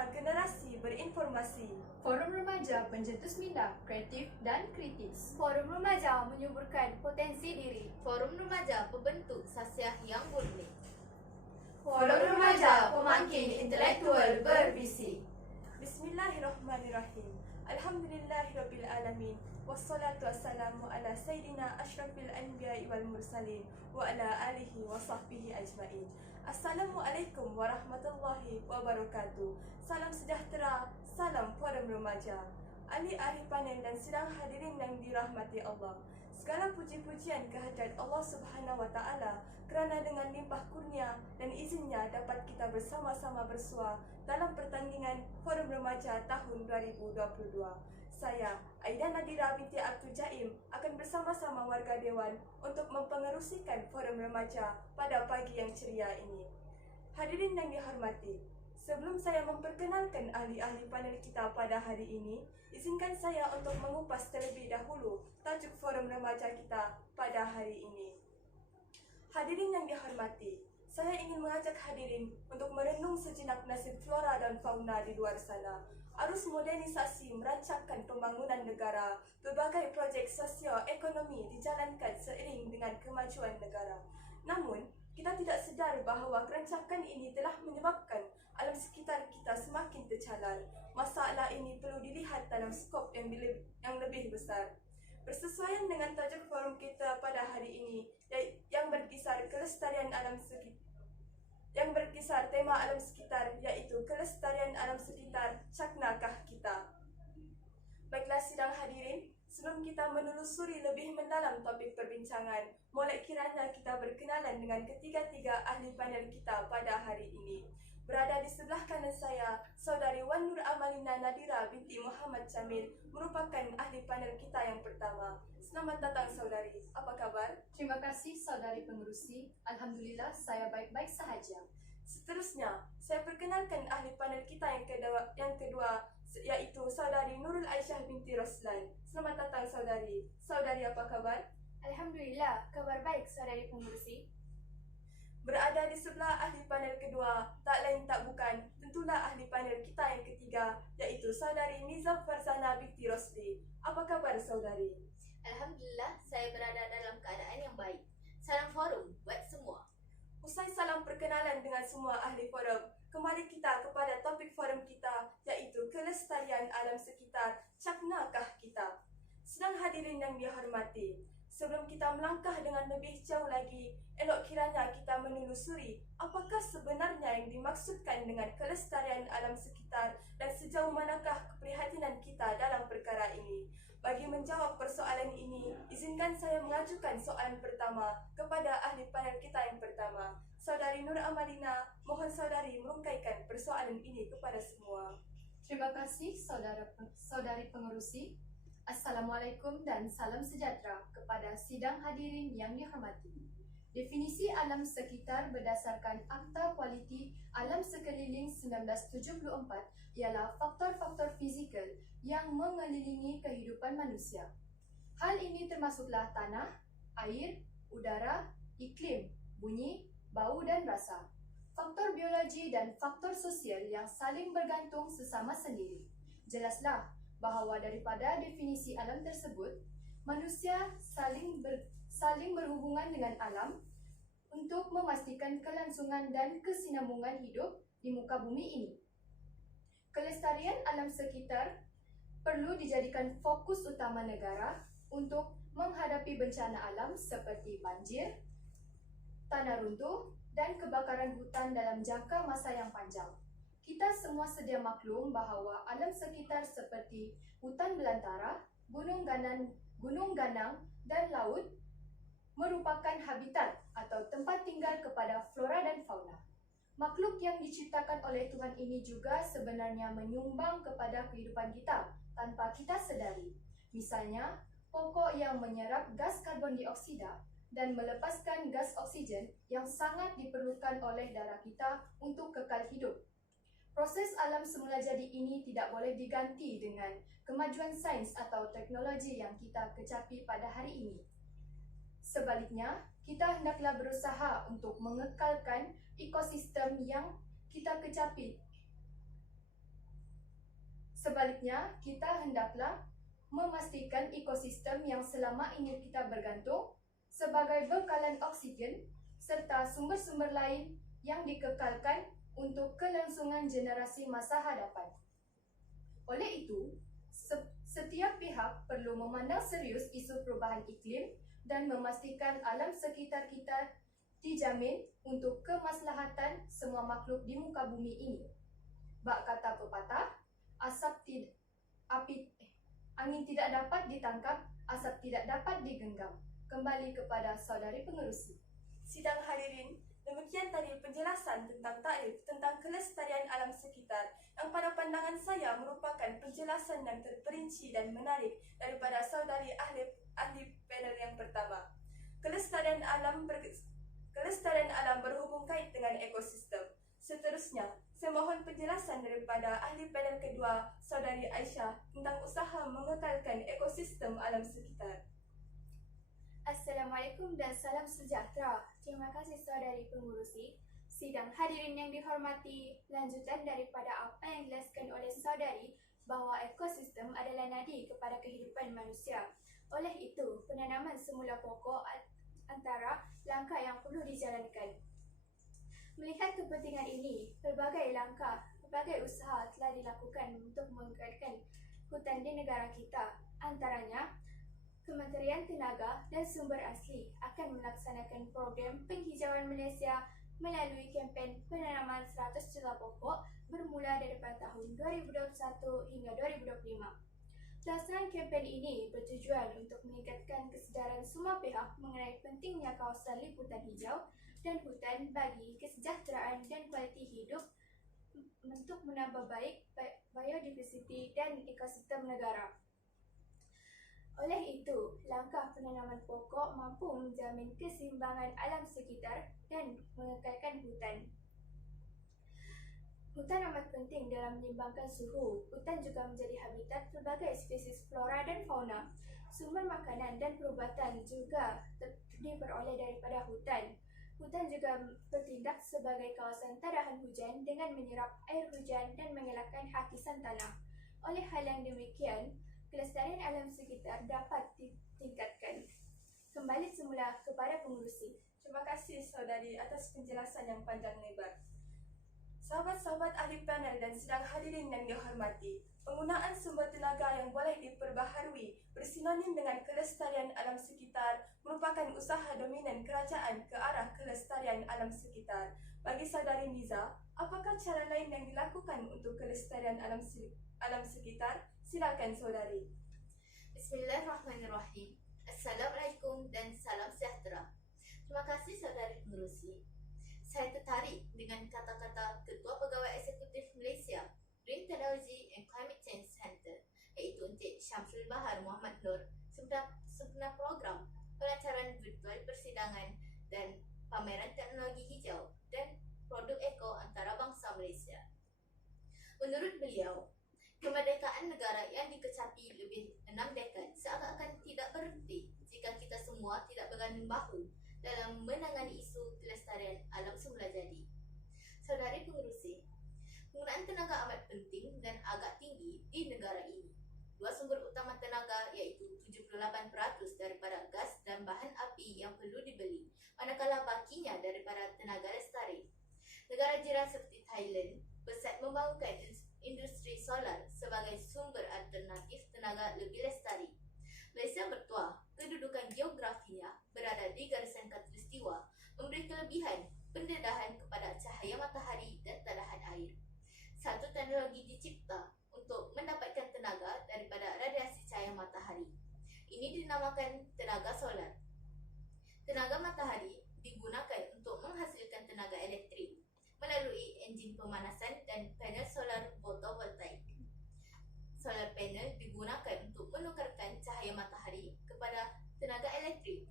Bina Generasi Berinformasi. Forum Remaja pencetus minda, kreatif dan kritis. Forum Remaja menyuburkan potensi diri. Forum Remaja pembentuk sasiah yang murni. Forum Remaja pemangkin intelektual bervisi. Bismillahirrahmanirrahim. Alhamdulillahirabbil alamin. Wassalatu wassalamu ala sayyidina asyrafil anbiya'i wal mursalin wa ala alihi wa sahbihi ajmain. Assalamualaikum warahmatullahi wabarakatuh. Salam sejahtera, salam Forum Remaja. Ahli-ahli panel dan sidang hadirin yang dirahmati Allah. Segala puji-pujian kehadirat Allah Subhanahu wa taala kerana dengan limpah kurnia dan izinnya dapat kita bersama-sama bersua dalam pertandingan Forum Remaja tahun 2022. Saya, Aida Nadira binti Abdul Jaim, akan bersama-sama warga Dewan untuk mempengerusikan Forum Remaja pada pagi yang ceria ini. Hadirin yang dihormati, sebelum saya memperkenalkan ahli-ahli panel kita pada hari ini, izinkan saya untuk mengupas terlebih dahulu tajuk Forum Remaja kita pada hari ini. Hadirin yang dihormati, saya ingin mengajak hadirin untuk merenung sejenak nasib flora dan fauna di luar sana. Arus modernisasi merancangkan pembangunan negara, berbagai projek sosio-ekonomi dijalankan seiring dengan kemajuan negara. Namun, kita tidak sedar bahawa kerancakan ini telah menyebabkan alam sekitar kita semakin tercalar. Masalah ini perlu dilihat dalam skop yang lebih besar. Bersesuaian dengan tajuk forum kita pada hari ini yang berkisar kelestarian alam sekitar, tema alam sekitar, iaitu kelestarian alam sekitar, caknakah kita? Baiklah sidang hadirin, sebelum kita menelusuri lebih mendalam topik perbincangan, molek kiranya kita berkenalan dengan ketiga-tiga ahli panel kita pada hari ini. Berada di sebelah kanan saya, Saudari Wan Nur Amalina Nadira binti Muhammad Jamil, merupakan ahli panel kita yang pertama. Selamat datang saudari, apa kabar? Terima kasih saudari pengerusi. Alhamdulillah saya baik-baik sahaja. Seterusnya, saya perkenalkan ahli panel kita yang kedua, yaitu Saudari Nurul Aisyah binti Roslan. Selamat datang saudari. Saudari apa kabar? Alhamdulillah, kabar baik saudari pengurusi. Berada di sebelah ahli panel kedua, tak lain tak bukan, tentulah ahli panel kita yang ketiga, yaitu Saudari Nizam Farzana binti Rosli. Apa kabar saudari? Alhamdulillah, saya berada dalam keadaan yang baik. Salam forum buat semua. Usai salam perkenalan dengan semua ahli forum, kembali kita kepada topik forum kita, yaitu kelestarian alam sekitar, caknakah kita? Sedang hadirin yang dihormati, sebelum kita melangkah dengan lebih jauh lagi, elok kiranya kita menelusuri apakah sebenarnya yang dimaksudkan dengan kelestarian alam sekitar dan sejauh manakah keprihatinan kita dalam perkara ini. Bagi menjawab persoalan ini, izinkan saya mengajukan soalan pertama kepada ahli panel kita yang pertama. Saudari Nur Amalina, mohon saudari merungkaikan persoalan ini kepada semua. Terima kasih saudari pengerusi. Assalamualaikum dan salam sejahtera kepada sidang hadirin yang dihormati. Definisi alam sekitar berdasarkan Akta Kualiti Alam Sekeliling 1974 ialah faktor-faktor fizikal yang mengelilingi kehidupan manusia. Hal ini termasuklah tanah, air, udara, iklim, bunyi, bau dan rasa. Faktor biologi dan faktor sosial yang saling bergantung sesama sendiri. Jelaslah bahawa daripada definisi alam tersebut, manusia saling berhubungan dengan alam untuk memastikan kelangsungan dan kesinambungan hidup di muka bumi ini. Kelestarian alam sekitar perlu dijadikan fokus utama negara untuk menghadapi bencana alam seperti banjir, tanah runtuh, dan kebakaran hutan dalam jangka masa yang panjang. Kita semua sedia maklum bahawa alam sekitar seperti hutan belantara, gunung ganang dan laut merupakan habitat atau tempat tinggal kepada flora dan fauna. Makhluk yang diciptakan oleh Tuhan ini juga sebenarnya menyumbang kepada kehidupan kita tanpa kita sedari. Misalnya, pokok yang menyerap gas karbon dioksida dan melepaskan gas oksigen yang sangat diperlukan oleh darah kita untuk kekal hidup. Proses alam semula jadi ini tidak boleh diganti dengan kemajuan sains atau teknologi yang kita kecapi pada hari ini. Sebaliknya, kita hendaklah berusaha untuk mengekalkan ekosistem yang kita kecapi Sebaliknya, kita hendaklah memastikan ekosistem yang selama ini kita bergantung sebagai bekalan oksigen serta sumber-sumber lain yang dikekalkan untuk kelangsungan generasi masa hadapan. Oleh itu, setiap pihak perlu memandang serius isu perubahan iklim dan memastikan alam sekitar kita dijamin untuk kemaslahatan semua makhluk di muka bumi ini. Bak kata pepatah, angin tidak dapat ditangkap, asap tidak dapat digenggam. Kembali kepada saudari pengerusi. Sidang hadirin, demikian tadi penjelasan tentang takrif tentang kelestarian alam sekitar yang pada pandangan saya merupakan penjelasan yang terperinci dan menarik daripada saudari ahli panel yang pertama. Kelestarian alam berhubung kait dengan ekosistem. Seterusnya, saya mohon penjelasan daripada ahli panel kedua, saudari Aisyah, tentang usaha mengekalkan ekosistem alam sekitar. Assalamualaikum dan salam sejahtera. Terima kasih saudari pengurusi. Sidang hadirin yang dihormati, lanjutan daripada apa yang dijelaskan oleh saudari bahawa ekosistem adalah nadi kepada kehidupan manusia. Oleh itu, penanaman semula pokok antara langkah yang perlu dijalankan. Melihat kepentingan ini, pelbagai langkah, pelbagai usaha telah dilakukan untuk mengekalkan hutan di negara kita. Antaranya, Kementerian Tenaga dan Sumber Asli akan melaksanakan program penghijauan Malaysia melalui kempen penanaman 100 juta pokok bermula daripada tahun 2021 hingga 2025. Pelaksanaan kempen ini bertujuan untuk meningkatkan kesedaran semua pihak mengenai pentingnya kawasan liputan hijau dan hutan bagi kesejahteraan dan kualiti hidup untuk menambah baik biodiversiti dan ekosistem negara. Oleh itu, langkah penanaman pokok mampu menjamin keseimbangan alam sekitar dan mengekalkan hutan. Hutan amat penting dalam menyeimbangkan suhu. Hutan juga menjadi habitat pelbagai spesies flora dan fauna. Sumber makanan dan perubatan juga diperoleh daripada hutan. Hutan juga bertindak sebagai kawasan tadahan hujan dengan menyerap air hujan dan mengelakkan hakisan tanah. Oleh hal yang demikian, kelestarian alam sekitar dapat ditingkatkan. Kembali semula kepada pengurusi. Terima kasih saudari atas penjelasan yang panjang lebar. Sahabat-sahabat ahli panel dan sidang hadirin yang dihormati, penggunaan sumber tenaga yang boleh diperbaharui bersinonim dengan kelestarian alam sekitar merupakan usaha dominan kerajaan ke arah kelestarian alam sekitar. Bagi saudari Niza, apakah cara lain yang dilakukan untuk kelestarian alam sekitar? Silakan saudari. Bismillahirrahmanirrahim. Assalamualaikum dan salam sejahtera. Terima kasih saudari pengerusi. Saya tertarik dengan kata-kata Ketua Pegawai Eksekutif Malaysia Green Technology and Climate Change Center, iaitu Encik Syamsul Bahar Muhammad Nur, sempena program pelancaran virtual persidangan dan pameran teknologi hijau dan produk eko antarabangsa Malaysia. Menurut beliau, kemerdekaan negara yang dikecapi lebih 6 dekad seakan-akan tidak berhenti jika kita semua tidak berganding bahu dalam menangani isu kelestarian alam semula jadi. Saudari pengerusi, penggunaan tenaga amat penting dan agak tinggi di negara ini. Dua sumber utama tenaga iaitu 78% daripada gas dan bahan api yang perlu dibeli, manakala bakinya daripada tenaga lestari. Negara jiran seperti Thailand bersiap membangunkan industri solar sebagai sumber alternatif tenaga lebih lestari. Malaysia bertuah, kedudukan geografinya berada di garisan khatulistiwa, memberi kelebihan pendedahan kepada cahaya matahari dan tadahan air. Satu teknologi dicipta untuk mendapatkan tenaga daripada radiasi cahaya matahari. Ini dinamakan tenaga solar. Tenaga matahari digunakan untuk menghasilkan tenaga elektrik melalui enjin pemanasan dan panel solar fotovoltaik. Solar panel digunakan untuk menukarkan cahaya matahari kepada tenaga elektrik.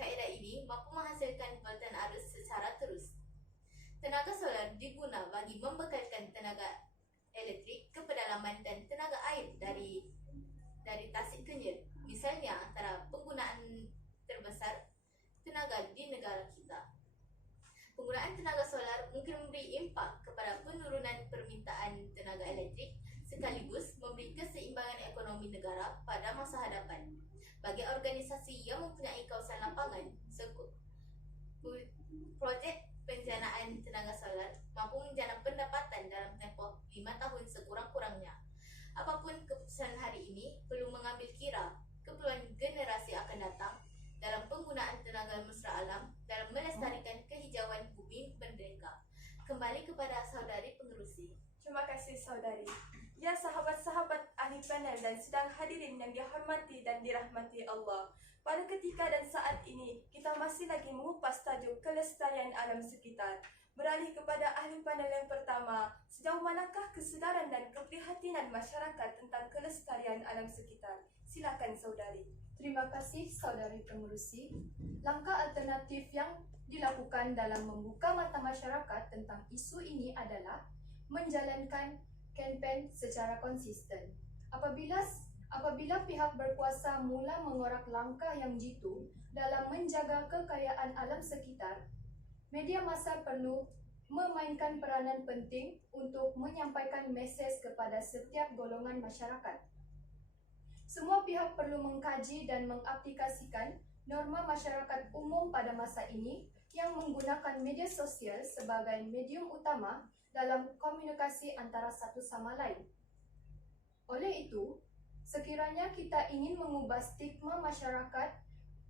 Kaedah ini mampu menghasilkan voltan arus secara terus. Tenaga solar diguna bagi membekalkan tenaga elektrik ke pedalaman dan tenaga air dari tasik kenyir. Misalnya antara penggunaan terbesar tenaga di negara kita. Penggunaan tenaga solar mungkin memberi impak kepada kepada penurunan permintaan tenaga elektrik sekaligus memberi keseimbangan ekonomi negara pada masa hadapan. Bagi organisasi yang mempunyai kawasan lapangan, projek penjanaan tenaga solar mampu menjana pendapatan dalam tempoh 5 tahun sekurang-kurangnya. Apapun keputusan hari ini perlu mengambil kira keperluan generasi akan datang dalam penggunaan tenaga mesra alam dalam melestarikan kehijauan bumi merdeka. Kembali kepada saudari pengerusi. Terima kasih saudari. Ya sahabat-sahabat ahli panel dan sidang hadirin yang dihormati dan dirahmati Allah. Pada ketika dan saat ini, kita masih lagi mengupas tajuk kelestarian alam sekitar. Beralih kepada ahli panel yang pertama, sejauh manakah kesedaran dan keprihatinan masyarakat tentang kelestarian alam sekitar? Silakan saudari. Terima kasih saudari pengerusi. Langkah alternatif yang dilakukan dalam membuka mata masyarakat tentang isu ini adalah menjalankan kempen secara konsisten. Apabila pihak berkuasa mula mengorak langkah yang jitu dalam menjaga kekayaan alam sekitar, media massa perlu memainkan peranan penting untuk menyampaikan mesej kepada setiap golongan masyarakat. Semua pihak perlu mengkaji dan mengaplikasikan norma masyarakat umum pada masa ini yang menggunakan media sosial sebagai medium utama dalam komunikasi antara satu sama lain. Oleh itu, sekiranya kita ingin mengubah stigma masyarakat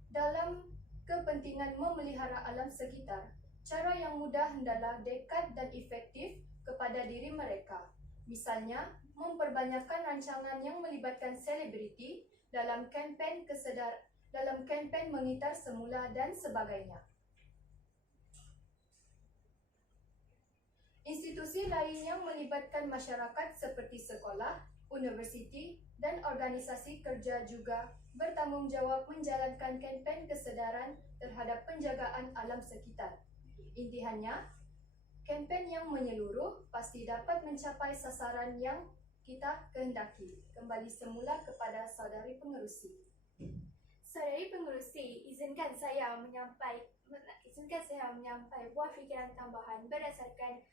dalam kepentingan memelihara alam sekitar, cara yang mudah hendaklah dekat dan efektif kepada diri mereka. Misalnya, memperbanyakkan rancangan yang melibatkan selebriti dalam kempen mengitar semula dan sebagainya. Institusi lain yang melibatkan masyarakat seperti sekolah, universiti, dan organisasi kerja juga bertanggungjawab menjalankan kempen kesedaran terhadap penjagaan alam sekitar. Intihannya, kempen yang menyeluruh pasti dapat mencapai sasaran yang kita kehendaki. Kembali semula kepada saudari pengerusi. Saudari pengerusi, izinkan saya menyampaikan buah fikiran tambahan berdasarkan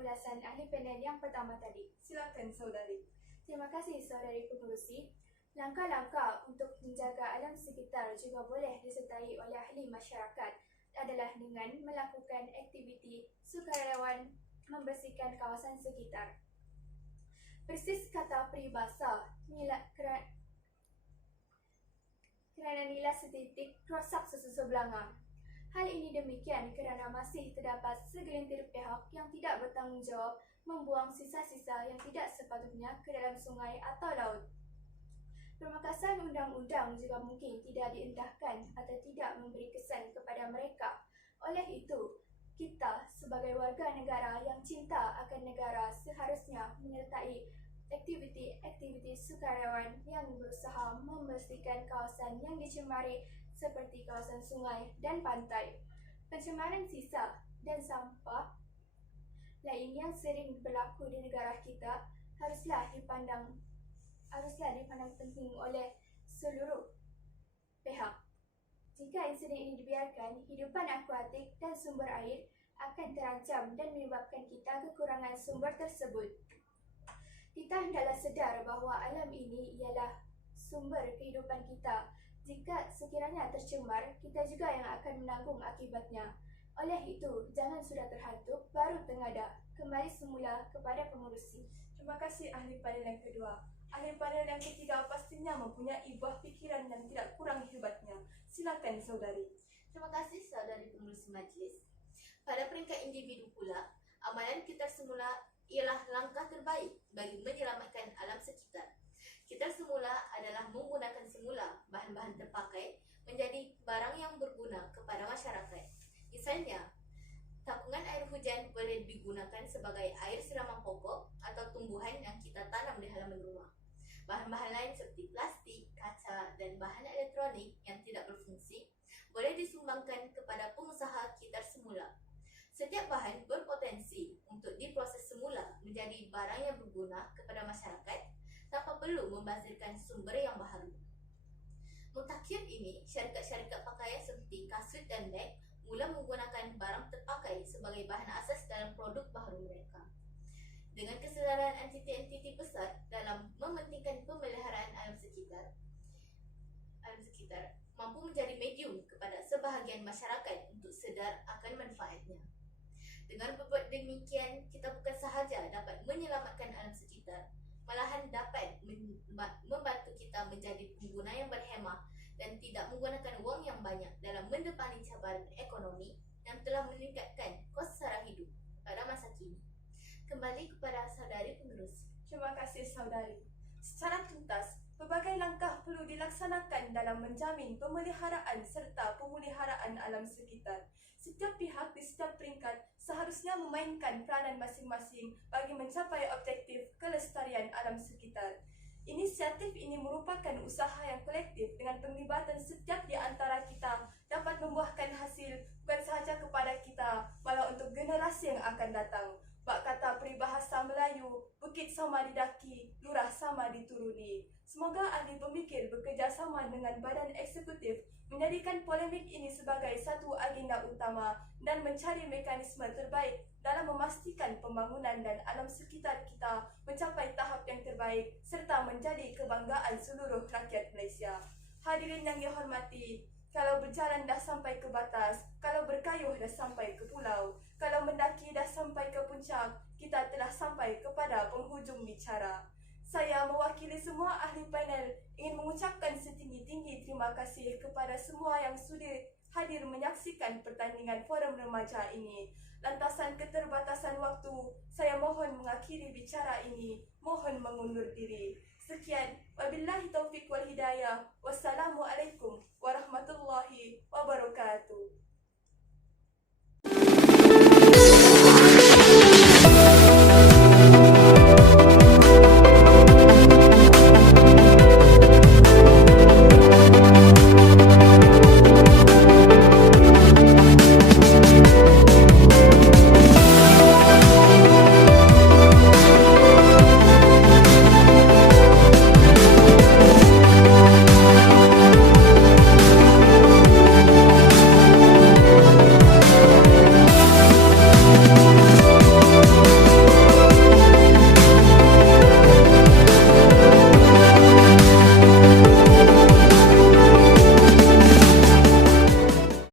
ulasan ahli panel yang pertama tadi. Silakan saudari. Terima kasih saudari pengerusi. Langkah-langkah untuk menjaga alam sekitar juga boleh disertai oleh ahli masyarakat adalah dengan melakukan aktiviti sukarelawan membersihkan kawasan sekitar. Persis kata peribahasa, kerana nila setitik rosak sesusu belanga. Hal ini demikian kerana masih terdapat segelintir pihak yang tidak bertanggungjawab membuang sisa-sisa yang tidak sepatutnya ke dalam sungai atau laut. Pemekasan undang-undang juga mungkin tidak diendahkan atau tidak memberi kesan kepada mereka. Oleh itu, kita sebagai warga negara yang cinta akan negara seharusnya menyertai aktiviti-aktiviti sukarelawan yang berusaha membersihkan kawasan yang dicemari seperti kawasan sungai dan pantai. Pencemaran sisa dan sampah lain yang sering berlaku di negara kita haruslah dipandang penting oleh seluruh pihak. Jika insiden ini dibiarkan, hidupan akuatik dan sumber air akan terancam dan menyebabkan kita kekurangan sumber tersebut. Kita hendaklah sedar bahawa alam ini ialah sumber kehidupan kita. Jika sekiranya tercemar, kita juga yang akan menanggung akibatnya. Oleh itu, jangan sudah terhantuk, baru tengada. Kembali semula kepada pengurusi. Terima kasih ahli panel yang kedua. Ahli panel yang ketiga pastinya mempunyai buah fikiran yang tidak kurang hebatnya. Silakan saudari. Terima kasih saudari pengerusi majlis. Pada peringkat individu pula, amalan kita semula ialah langkah terbaik bagi menyelamatkan alam sekitar. Kita semula adalah menggunakan semula bahan-bahan terpakai menjadi barang yang berguna kepada masyarakat. Misalnya, tabungan air hujan boleh digunakan sebagai air siraman pokok atau tumbuhan yang kita tanam di halaman rumah. Bahan-bahan lain seperti plastik, kaca, dan bahan elektronik yang tidak berfungsi boleh disumbangkan kepada pengusaha kita semula. Setiap bahan berpotensi untuk diproses semula menjadi barang yang berguna kepada masyarakat tanpa perlu membazirkan sumber yang baharu. Mutakhir ini, syarikat-syarikat pakaian seperti kasut dan beg mula menggunakan barang terpakai sebagai bahan asas dalam produk baharu dengan kesedaran entiti-entiti besar dalam mementingkan pemeliharaan alam sekitar mampu menjadi medium kepada sebahagian masyarakat untuk sedar akan manfaatnya. Dengan berbuat demikian, kita bukan sahaja dapat menyelamatkan alam sekitar, malahan dapat membantu kita menjadi pengguna yang berhemah dan tidak menggunakan wang yang banyak dalam mendepani cabaran ekonomi yang telah meningkatkan kos sara hidup pada masa kini. Kembali kepada saudari penerusi. Terima kasih saudari. Secara tuntas, pelbagai langkah perlu dilaksanakan dalam menjamin pemeliharaan serta pemuliharaan alam sekitar. Setiap pihak di setiap peringkat seharusnya memainkan peranan masing-masing bagi mencapai objektif kelestarian alam sekitar. Inisiatif ini merupakan usaha yang kolektif dengan penglibatan setiap di antara kita dapat membuahkan hasil bukan sahaja kepada kita, malah untuk generasi yang akan datang. Bak kata peribahasa Melayu, bukit sama didaki, lurah sama dituruni. Semoga ahli pemikir bekerjasama dengan badan eksekutif menjadikan polemik ini sebagai satu agenda utama dan mencari mekanisme terbaik dalam memastikan pembangunan dan alam sekitar kita mencapai tahap yang terbaik serta menjadi kebanggaan seluruh rakyat Malaysia. Hadirin yang dihormati, kalau berjalan dah sampai ke batas, kalau berkayuh dah sampai ke pulau, kalau mendaki dah sampai ke puncak, kita telah sampai kepada penghujung bicara. Saya mewakili semua ahli panel ingin mengucapkan setinggi-tinggi terima kasih kepada semua yang sudi hadir menyaksikan pertandingan forum remaja ini. Lantasan keterbatasan waktu, saya mohon mengakhiri bicara ini, mohon mengundur diri. Sekian, wabillahi taufiq wal hidayah. Wassalamualaikum warahmatullahi wabarakatuh.